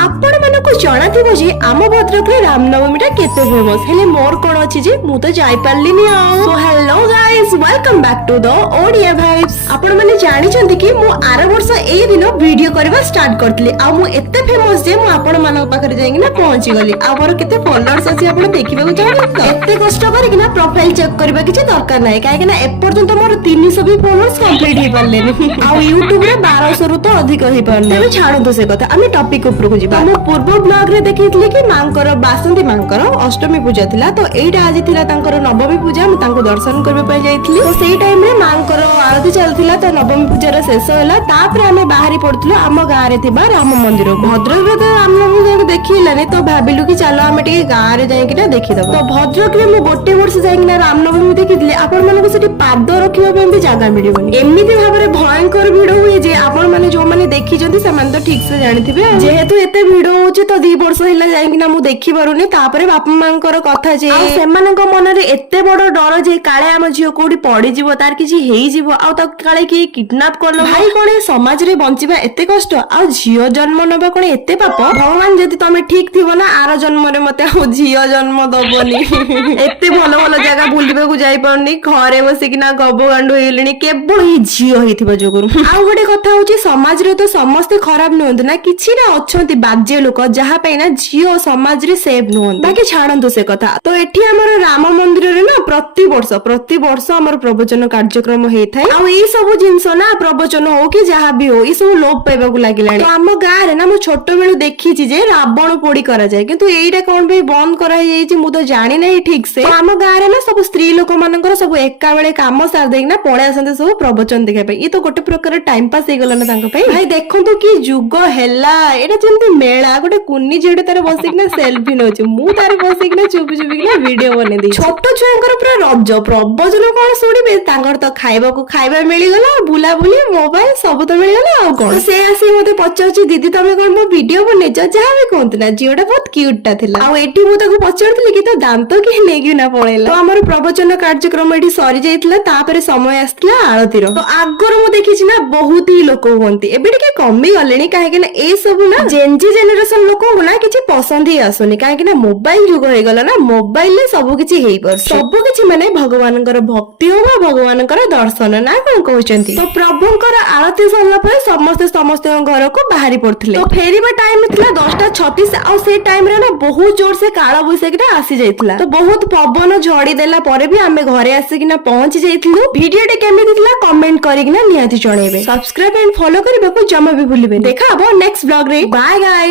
आपण मानको जणा थिबो जे आम भद्रक रे रामनवमीटा केते फेमस हेले मोर कोन अछि जे मु तो जाई पारलिनी आ सो hello guys welcome back to the Odia vibes. आपण माने जानि छथि कि मु आर वर्ष ए दिन वीडियो करबा स्टार्ट करतली आ मु एते फेमस जे मु आपण मानक पाखरे जाई ना पहुंची गली आ मोर केते फॉलोअर्स अछि आपण देखिबा को चाहबे त एते कष्ट करी कि ना प्रोफाइल चेक करबा किछ दरकार नै काहे कि ना ए पर्यंत मोर 300 भी फॉलोअर्स कंप्लीट हे पारलेनी आ YouTube रे 1200 रु तो अधिक हे पारले। तबे छाडो तो से कथा आमी टॉपिक ऊपर को जिबा। मु पूर्व ब्लॉग रे देखितली कि मांकर बासंती मांकर अष्टमी पूजा थिला तो एटा आज थिला तांकर नवमी पूजा मु तांको दर्शन करबे पय जाईतली तो सेई टाइम रे मांकर आरती चलथिला तो नवमी पूजा रे शेष होला तापर आमे बाहरी पड़थलो आम गां रे थिबा राम मंदिर भद्रक रे तो रामनवमी जाके देखिलानी तो भाबिलु कि चलो आमे टिके गां रे जाई कि ना देखि दब। तो भद्रक रे मु गोटे वर्ष जाई कि ना रामनवमी देखितली आपण मानको सेठी पाद रखिबा पे भी जागा मिलिबनी एमिति भाबरे भयंकर भिड़ हुए जे आपण माने जो माने देखि जंती समान तो ठीक से जानिथिबे जेहेतु एते भिड़ होउची तो 2 वर्ष हिला जाई कि ना मु देखि पारुनी तापरे बापा मांकर कथा जे आ सेमानक मन रे एते बड़ डर जे काळे आम झियो कोडी पड़ी जिवो तार किछि हेई जिवो आ त काळे की किडनैप करलो भाई कोने समाज रे बंचिबा एते कष्ट आ झियो जन्म नबा कोने एते पाप भगवान जदि तमे ठीक थिबो ना आरो जन्म रे मते आ झियो जन्म दबोनी एते भलो भलो जगह बुलिबा को जाई पाउनी घरे बसी कि ना गबो गांडो हेलेनी केवल ई झियो हेथिबा जोगुरु आ गोटे कथा होची समाज रे तो समस्त खराब नहंत ना किछि ना अछंती बाज्य लोक जहा पे ना झियो समाज रे सेव नहंत बाकी छाडंतु से कथा। तो एठी हमर राम मंदिर रे ना प्रति वर्ष हमर प्रवचन कार्यक्रम हेइ थाए आ ई सब जिंस ना प्रवचन हो कि जहा भी हो ई सब लोप पाइबा को लागिलानी। तो हम गां रे ना मु छोटो बेलु देखि छि जे रावण पोड़ी करा जाय किंतु एइटा कोन बे बंद करा जाय छि मु तो जानि नै ठीक से। हम गां रे ना सब स्त्री लोक मानकर सब एका बेले काम सार देख ना पळे आसंते सब प्रवचन देखा पे ई तो गोटे प्रकार टाइम पास हे गला ना तांको पे भाई देखंतु कि जुग हेला एटा जेंति मेला गोटे कुन्नी जेडे तार बसिक ना सेल्फी नोचे मु तार बसिक ना चुपी ना वीडियो बने दे छोट छुआंकर पूरा रज प्रवचन कोन सुनिबे तांकर तो खाइबा को खाइबा मिली गला बुला बुली मोबाइल सब तो मिली गला आ कोन से आसी मते पचाउची दीदी तमे कोन मो वीडियो बने जा जहा भी कोंत ना जियोटा बहुत क्यूट ता थिला आ एठी मु ताको पचारतली कि तो दांत कि नेगी ना पळेला। तो हमर प्रवचन कार्यक्रम एठी सरी जाइतला तापरे समय आस्तिला आळतीर तो आगर मु देखि छि ना बहुत ही लोक होंती एबे टिके कमी गलेनी काहे कि ना ए सब ना जेनजी जनरेशन लोक को ना किछि पसंद ही आसोनी काहे कि ना मोबाइल युग होई गला ना मोबाइल ले सब किछि हेई पर सब किछि माने भगवानकर भक्ति हो भगवानकर दर्शन ना कोन कहउचंती। तो प्रभुंकर आरती सरला पर समस्त घर को बाहरी पड़थिले तो फेरीबा टाइम थिला 10:36 आ से टाइम रे ना बहुत जोर से काला बैसाखीटा आसी जाइतला तो बहुत पवन झड़ी देला परे भी आमे घरे आसी कि ना पहुंची जाइतलु। वीडियो टे केमिति थिला कमेंट करी कि ना निहाती जणेबे सब्सक्राइब एंड फॉलो करबा को जमा भी भूलिबे। देखा अब नेक्स्ट ब्लॉग रे बाय गाइस।